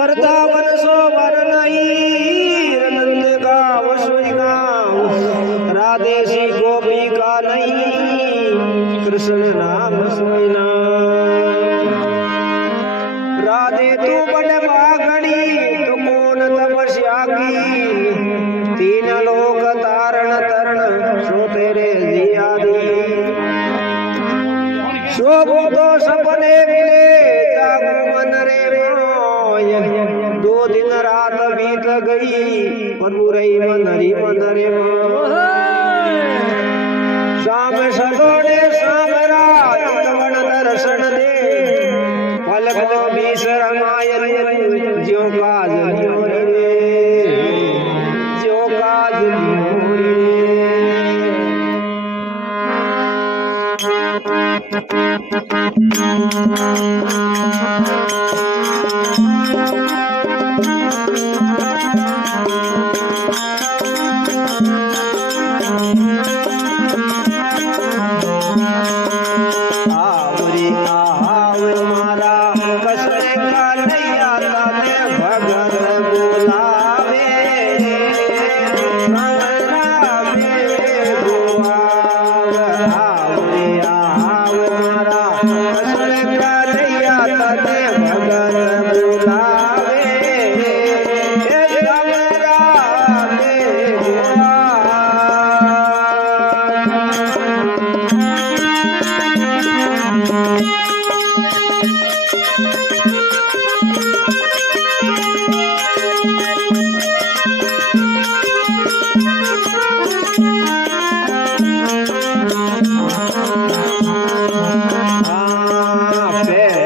वृंदावन सो वर नहीं नंद गाँव सुई गाँव राधे सी गोपी का नहीं कृष्ण नाम सुई नाम राधे तू बड़ भागणी तू कौन तपस्या की तीन लोक तारण तरण सो तेरे जिया दी सो तो सपने मिले जागो मन रे मोय दो दिन रात बीत गई प्रभु रही मन रे शाम सगोड़े शाम रात कवन दर्शन दे पलकों बीस रमायन ज्यो काज रे ज्यो काज आवरी आव मारा कसरे का नैया ताने भगत बुलावे रामे बुआव आवरी आव मारा कसरे का नैया ताने भगत बुलावे रामे बुआव रे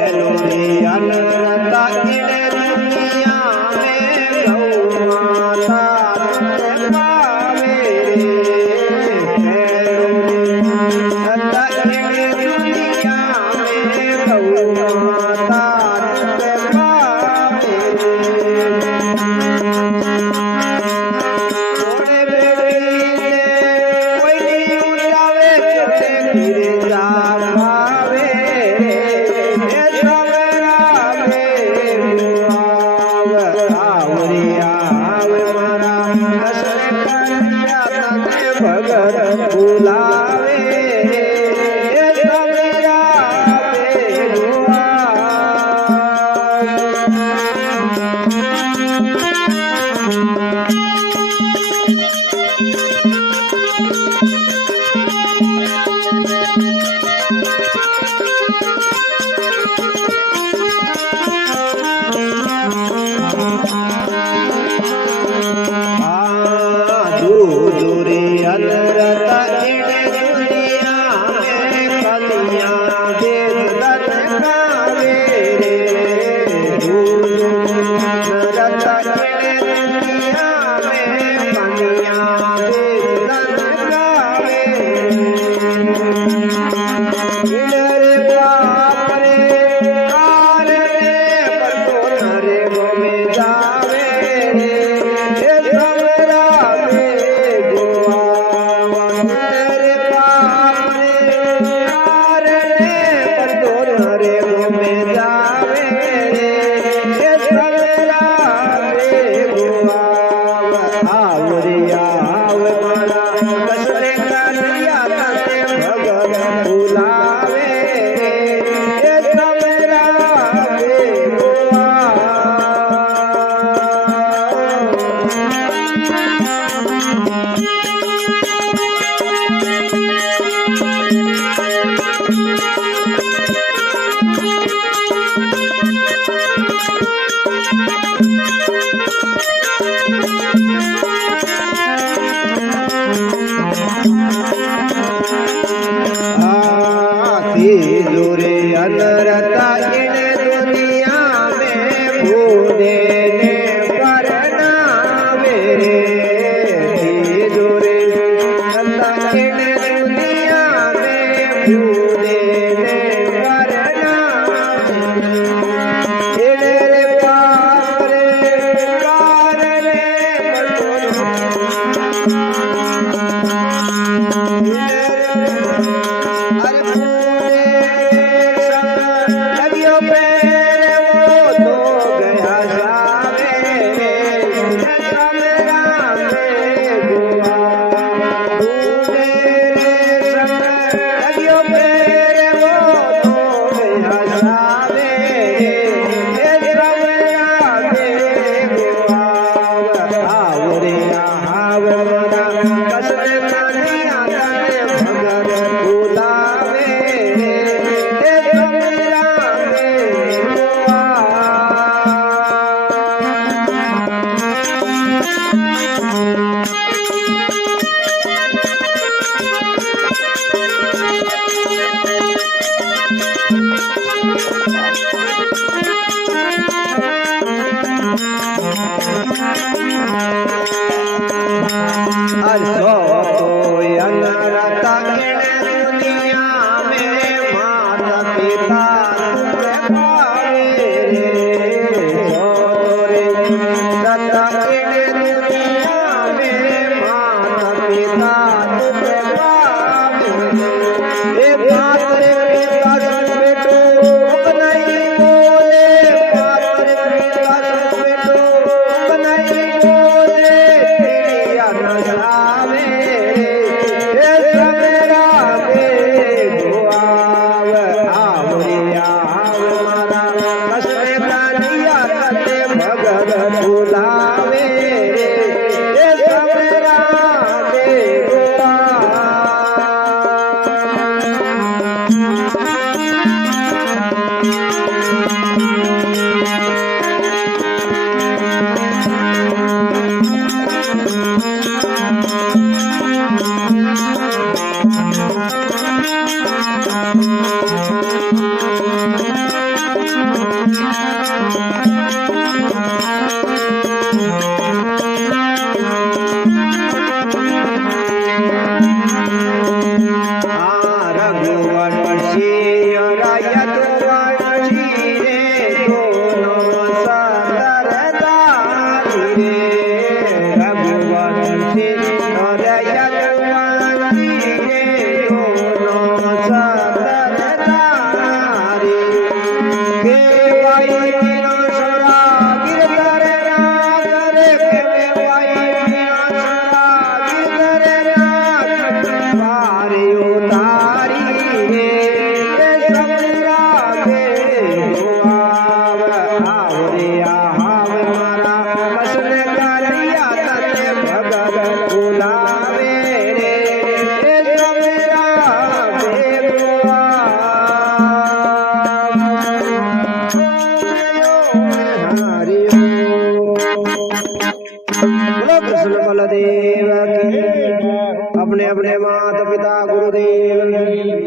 अपने अपने माता पिता गुरुदेव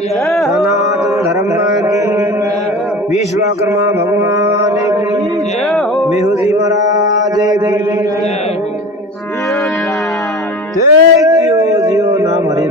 सनातन धर्म की विश्वकर्मा भगवान की मेहुजी महाराज की जियो जियो नाम हरि